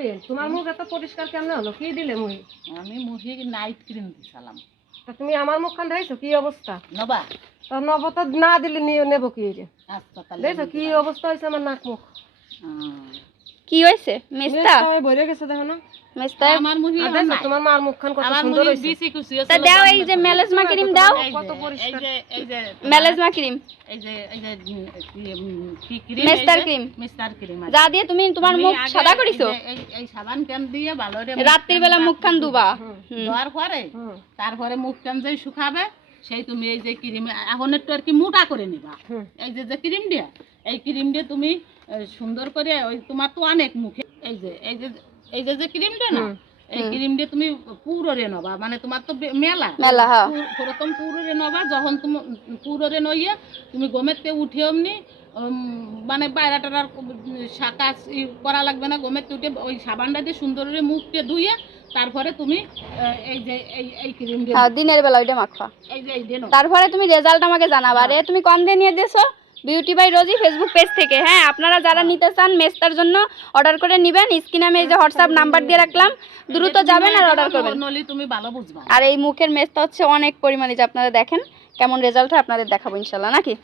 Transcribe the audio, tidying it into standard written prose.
Ben তোমার মুখ এত পরিষ্কার কেমন হলো কি দিলে মুই আমি মুখে নাইট ক্রিম দিছিলাম তা তুমি আমার মুখখান দেখছো কি অবস্থা নবা তা নব তো না দিলে নিয়ে নেবো কি রে আচ্ছা তাহলে দেখছো কি অবস্থা হয়েছে আমার নাক মুখ কি হইছে মেস্তা ভরে গেছে দেখো না মেস্তা আমার মুখে আর দেখছো তোমার মার মুখখান কত আমার সুন্দর মুখে হয়েছে বিসি কুচি তা দাও এই যে মেলাজমা ক্রিম দাও কত পরিষ্কার এই যে মেলাজমা ক্রিম এই যে কি ক্রিম মেস্তার ক্রিম মিস্টার ক্রিম যা দিয়ে তুমি তোমার মুখ সাদা করিছো এই সাবান ক্যান দিয়ে ভালো রে রাত্রির বেলা মুখখান দুবা দেওয়ার পরে তারপরে মুখখান যে শুকাবে সেই তুমি এই যে ক্রিম এখন একটু আর কি মোটা করে নিবা এই যে ক্রিম দিয়া এই ক্রিম দিয়ে তুমি সুন্দর করে ওই তোমার তো অনেক মুখে এই যে ক্রিমটা না এই ক্রিম দিয়ে তুমি পুরো রে নবা মানে তোমার তো মেলা মেলা হ্যাঁ প্রথম পুরো রে নবা যখন তুমি পুরো রে নইয়া তুমি গমেতে উঠে অমনি মানে বাইরাটার কাজ করা লাগবে না গমেতে উঠে ওই সাবানটা দিয়ে সুন্দর করে মুখকে ধুইয়ে তারপরে তুমি এই যে এই ক্রিম দিয়ে দিনের বেলা ওইটা মাখবা এই যে দেন তারপরে তুমি রেজাল্ট আমাকে জানাবা আরে তুমি কোন দিয়ে নিয়ে দিয়েছো beauty by Rosy Facebook page থেকে হ্যাঁ আপনারা যারা নিতে চান মেস্তার জন্য অর্ডার করে নেবেন স্ক্রিনে আমি এই যে হোয়াটসঅ্যাপ নাম্বার দিয়ে রাখলাম দ্রুত যাবেন আর অর্ডার করবেন নলি তুমি ভালো বুঝবা আর এই মুখের মেস্তা হচ্ছে অনেক পরিমাণে যে আপনারা দেখেন কেমন রেজাল্ট হয় আপনাদের দেখাবো ইনশাআল্লাহ নাকি